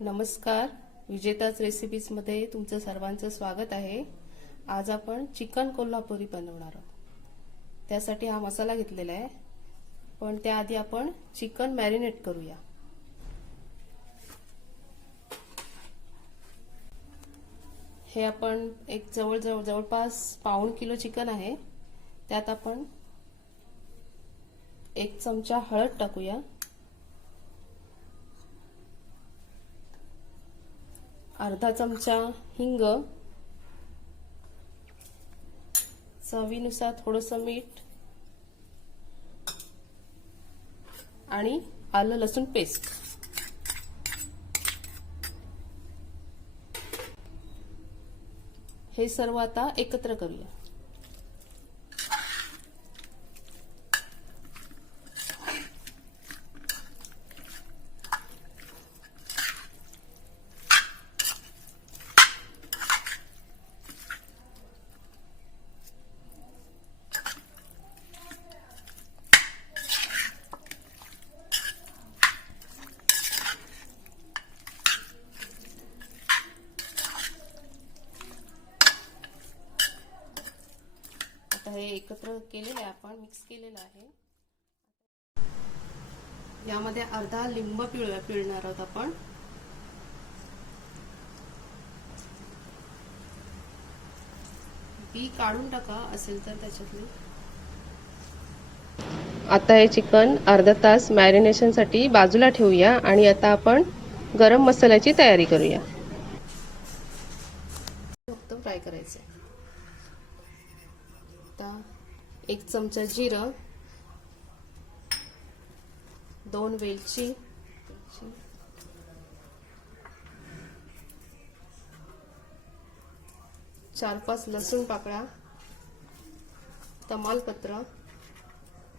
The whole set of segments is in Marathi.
नमस्कार. विजेताच रेसिपीजमध्ये तुमचं सर्वांचं स्वागत आहे. आज आपण चिकन कोल्हापुरी बनवणार आहोत. त्यासाठी हा मसाला घेतलेला आहे. पण त्याआधी आपण चिकन मॅरिनेट करूया. हे आपण एक जवळजवळ जवळपास पाऊण किलो चिकन आहे. त्यात आपण एक चमचा हळद टाकूया. अर्धा चमचा हिंग चवीनुसार थोडस मीठ आणि आलं लसूण पेस्ट. हे सर्व आता एकत्र करूया. आता हे एकत्र केलेलं आहे आपण मिक्स केलेलं आहे. यामध्ये अर्धा लिंब पिळ पिळणार आहोत आपण. बी काढून टाका असेल तर त्याच्यातली. आता हे चिकन अर्धा तास मॅरिनेशनसाठी बाजूला ठेवूया आणि आता आपण गरम मसाल्याची तयारी करूया. फक्त फ्राय करायचं एक चमचा जिरं दोन वेलची चार पाच लसूण पाकळा तमालपत्र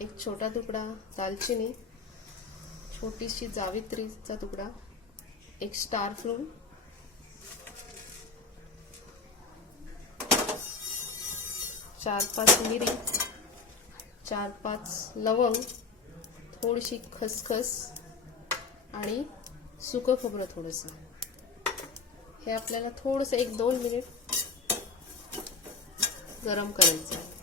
एक छोटा तुकडा दालचिनी छोटीशी जावित्रीचा तुकडा एक स्टार फ्रूट चार पाच मिरी चार पाच लवंग थोडीशी खसखस आणि सुकं खोबरं थोडंसं. हे आपल्याला थोडंसं एक दोन मिनिट गरम करायचं आहे.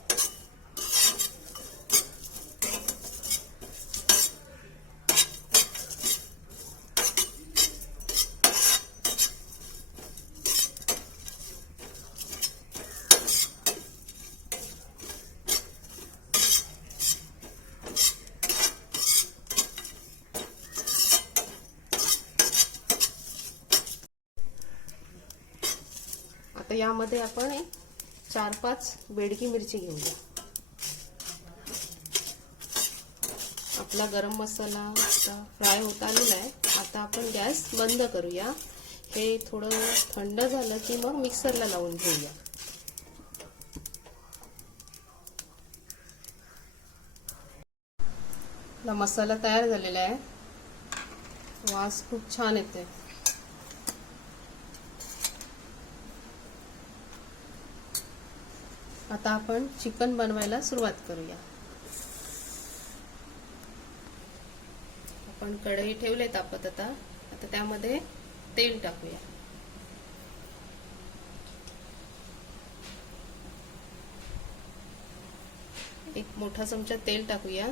आता यामध्ये आपण चार पाच बेडकी मिरची घेऊया आपला गरम मसाला आता फ्राय होत आलेला आहे. आता आपण गॅस बंद करूया. हे थोडं थंड झालं की मग मिक्सरला लावून घेऊया. आपला मसाला तयार झालेला आहे. वास खूप छान येते आता आपण चिकन बनवायला सुरुवात करूया. आपण कढई ठेवले तापत आता. आता त्यामध्ये तेल टाकूया. एक मोठा चमचा तेल टाकूया.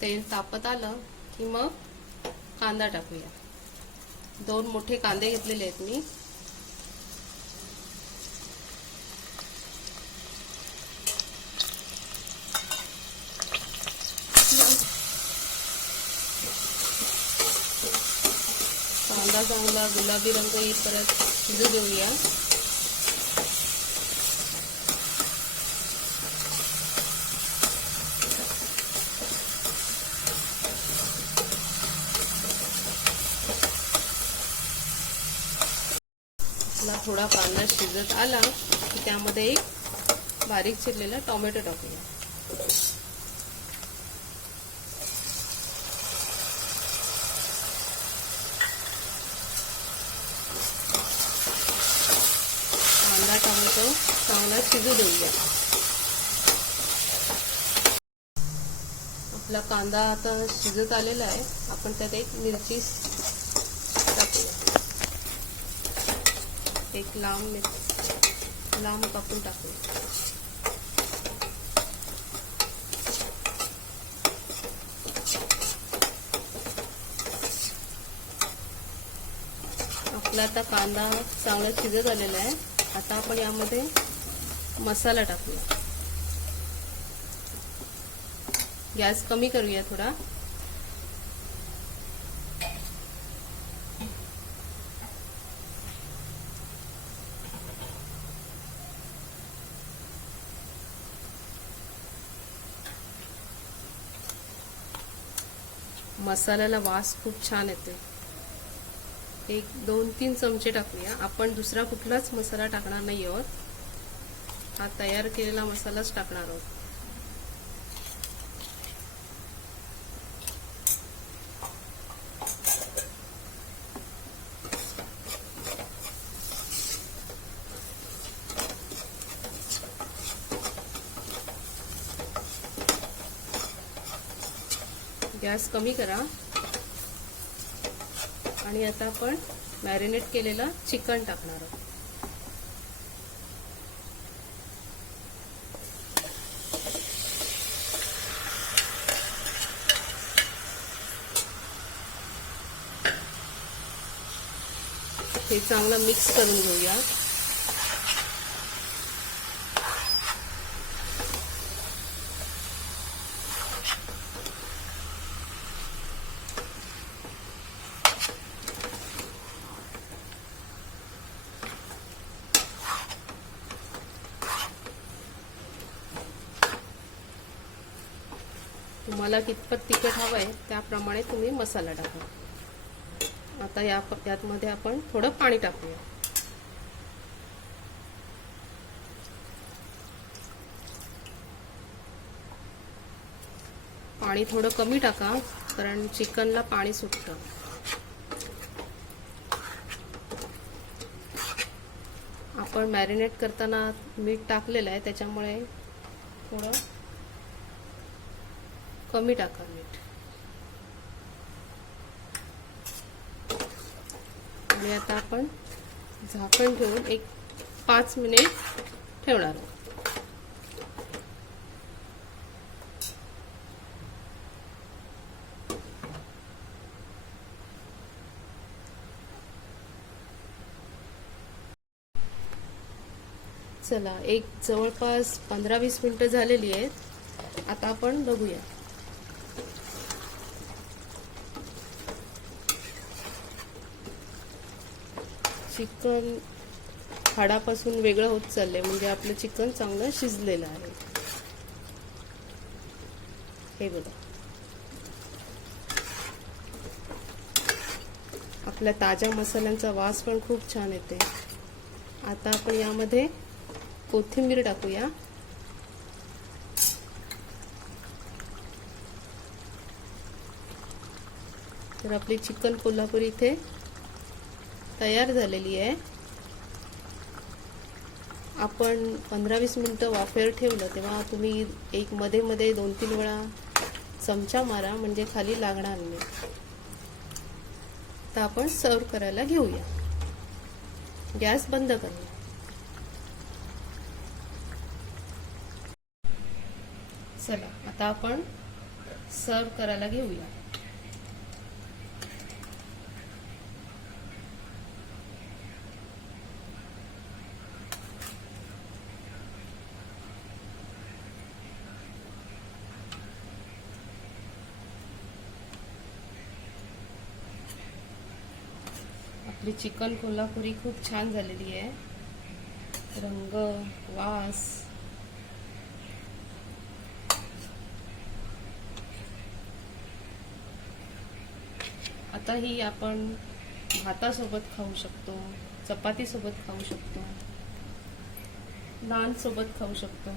तेल तापत आलं की मग कांदा टाकूया. दोन मोठे कांदे घेतलेले आहेत मी. कांदा चांगला गुलाबी रंग येईपर्यंत शिजू देऊया. थोडा कांदा शिजत आला की त्यामध्ये एक बारीक चिरलेला टोमॅटो टाकूया. कांदा टोमॅटो चांगला शिजू देऊया. आपला कांदा आता शिजत आलेला आहे. आपण त्यात एक मिरची एक लांब लांब कापून टाकू. आपला आता कांदा चांगला शिजत आलेला आहे. आता आपण यामध्ये मसाला टाकूया. गॅस कमी करूया थोडा. मसाल्याला वास खूप छान येते एक दोन तीन चमचे टाकूया. आपण दुसरा कुठलाच मसाला टाकणार नाही आहोत. हा तयार केलेला मसालाच टाकणार आहोत. गॅस कमी करा. आणि आता आपण मॅरिनेट केलेलं चिकन टाकणार आहोत. हे चांगलं मिक्स करून घेऊया. तुम्हाला कितपत तिखट हवं आहे त्याप्रमाणे तुम्ही मसाला टाका. आता या यातमध्ये आपण थोडं पाणी टाकूया. पाणी थोडं कमी टाका कारण चिकनला पाणी सुटतं. आपण मॅरिनेट करताना मीठ टाकलेलं आहे त्याच्यामुळे थोडं कमी टाका मीठ. आणि आता आपण झाकण ठेवून एक पाच मिनिट ठेवणार आहोत. चला एक जवळपास पंधरा वीस मिनिटं झालेली आहेत. आता आपण बघूया. चिकन हाडापासून वेगळं होत चाललंय. म्हणजे आपलं चिकन चांगलं शिजलेलं आहे. हे बघा. आपल्या ताज्या मसाल्यांचा वास पण खूप छान येते. आता आपण यामध्ये कोथिंबीर टाकूया. तर आपली चिकन कोल्हापूर इथे तयार झालेली आहे. आपण पंधरा वीस मिनटं वाफेवर ठेवलं तेव्हा तुम्ही एक मध्ये मध्ये दोन तीन वेळा चमचा मारा म्हणजे खाली लागणार नाही. तर आपण सर्व करायला घेऊया. गॅस बंद करूया चला आता आपण सर्व करायला घेऊया. आपली चिकन कोल्हापुरी खूप छान झालेली आहे. रंग वास. आता ही आपण भातासोबत खाऊ शकतो चपातीसोबत खाऊ शकतो नान सोबत खाऊ शकतो.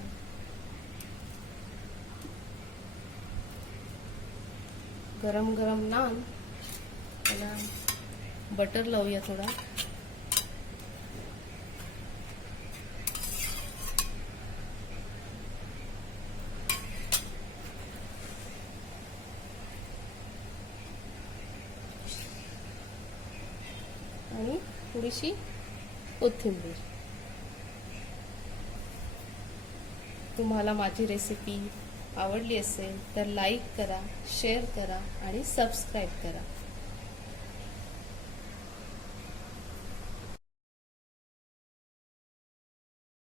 गरम गरम नान त्याला बटर लावूया थोडा. आणि थोडीशी कोथिंबीर. तुम्हाला माझी रेसिपी आवडली असेल तर लाईक करा शेअर करा आणि सबस्क्राईब करा.